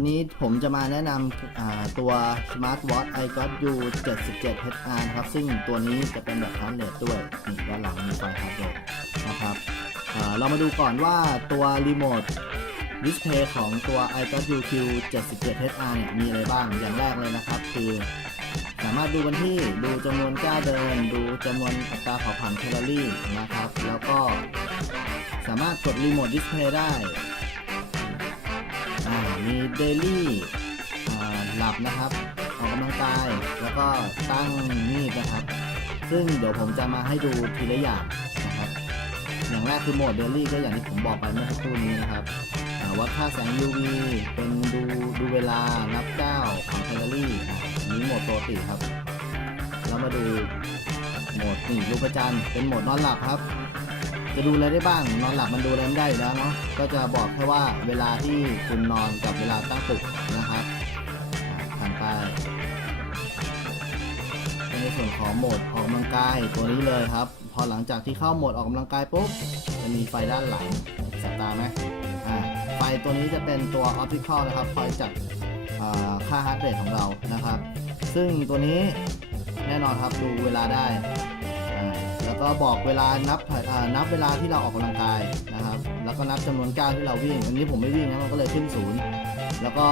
วันนี้ผมจะมาแนะนำอ่าตัว Smart Watch I Got You 77 HR นะครับ ซึ่งตัวนี้จะเป็นแบบ Heart Rate ด้วยนี่ด้านหลังมีไฟ Heart Rate นะครับเรามาดูก่อนว่าตัวรีโมทดิสเพย์ของตัว I Got You Q 77 HR เนี่ยมีอะไรบ้างอย่างแรกเลยนะครับ คือ สามารถดูกันที่ดูจำนวนก้าวเดิน ดูจำนวนอัตราเผาผลาญแคลอรี่นะครับ แล้วก็สามารถกดรีโมทดิสเพย์ได้ มีเดลี่หลับนะครับออกกำลังกายแล้วก็ตั้งนีบนะครับ ซึ่งเดี๋ยวผมจะมาให้ดูทีละอย่างนะครับ อย่างแรกคือโหมดเดลี่ก็อย่างที่ผมบอกไปเมื่อสักครู่นี้นะครับอ่าวัดค่าแสง UV เป็นดูดูเวลานับก้าวของแคลอรี่นี้โหมดปกติครับ แล้วมาดูโหมดนี่รูปประจันเป็นโหมดนอนหลับครับ จะดูอะไรได้บ้าง นอนหลับมันดูอะไรไม่ได้อยู่แล้วเนาะก็จะบอกแค่ว่าเวลาที่คุณนอนกับเวลาตั้งปลุกนะครับอ่าผ่านไปในส่วนของโหมดออกกำลังกายตัวนี้เลยครับ พอหลังจากที่เข้าโหมดออกกำลังกายปุ๊บจะมีไฟด้านหลังสับตาไหมอ่าไฟตัวนี้จะเป็นตัวออปติคอลนะครับคอยจับค่าฮาร์ดเรทของเรานะครับ ซึ่งตัวนี้แน่นอนครับดูเวลาได้ แล้วก็บอกเวลานับนับเวลาที่เราออกกำลังกายนะครับ แล้วก็นับจำนวนก้าวที่เราวิ่ง อันนี้ผมไม่วิ่งนะมันก็เลยขึ้นศูนย์แล้วก็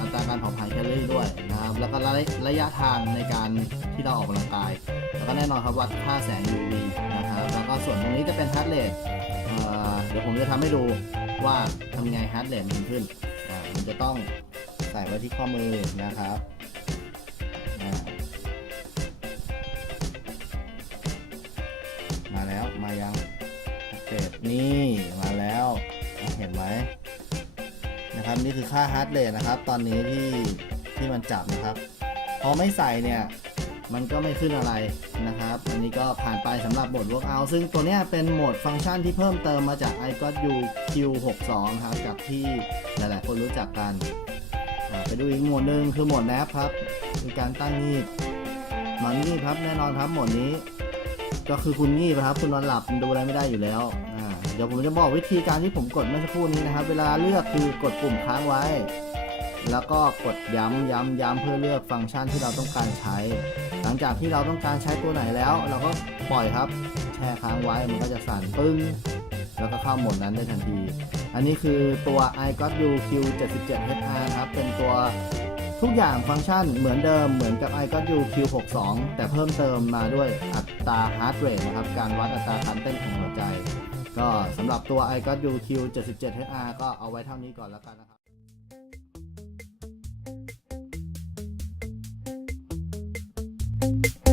อัตราการเผาผลาญแคลอรี่ด้วยนะครับ แล้วก็ระยะระยะทางในการที่เราออกกำลังกาย แล้วก็แน่นอนครับวัดค่าแสง UV นะครับ แล้วก็ส่วนตรงนี้จะเป็น heart rate เอ่อเดี๋ยวผมจะทำให้ดูว่าทำไง heart rate มันขึ้นอ่ามันจะต้องใส่ไว้ที่ข้อมือนะครับ อัปเดตนี่มาแล้วเห็นไหมนะครับนี่คือค่าฮาร์ดเรทนะครับ ตอนนี้ที่ที่มันจับนะครับ พอไม่ใส่เนี่ยมันก็ไม่ขึ้นอะไรนะครับ อันนี้ก็ผ่านไปสำหรับโหมด Workout ซึ่งตัวนี้เป็นโหมดฟังก์ชันที่เพิ่มเติมมาจาก i g o t u Q62 ครับกับที่หลายๆ คนรู้จักกัน ไปดูอีกโหมดหนึ่งคือโหมด nap ครับคือการตั้งงีบนอนงีบครับแน่นอนครับโหมดนี้ ก็คือคุณงีบนะครับ คุณนอนหลับดูอะไรไม่ได้อยู่แล้ว เดี๋ยวผมจะบอกวิธีการที่ผมกดเมื่อสักครู่นี้นะครับ เวลาเลือกคือกดปุ่มค้างไว้ แล้วก็กดย้ำย้ำย้ำเพื่อเลือกฟังก์ชันที่เราต้องการใช้ หลังจากที่เราต้องการใช้ตัวไหนแล้ว เราก็ปล่อยครับ แช่ค้างไว้มันก็จะสั่นปึ้งแล้วก็เข้าโหมดนั้นได้ทันที อันนี้คือตัว i g o t u q 7 7 h r นะครับ เป็นตัวทุกอย่างฟังก์ชันเหมือนเดิมเหมือนกับ i g o t u q 6 2แต่เพิ่มเติมมาด้วยอัตรา heart rate นะครับ การวัดอัตราการเต้นของหัวใจ สำหรับตัว i g o t UQ 77 HR ก็เอาไว้เท่านี้ก่อนแล้วกันนะครับ Thank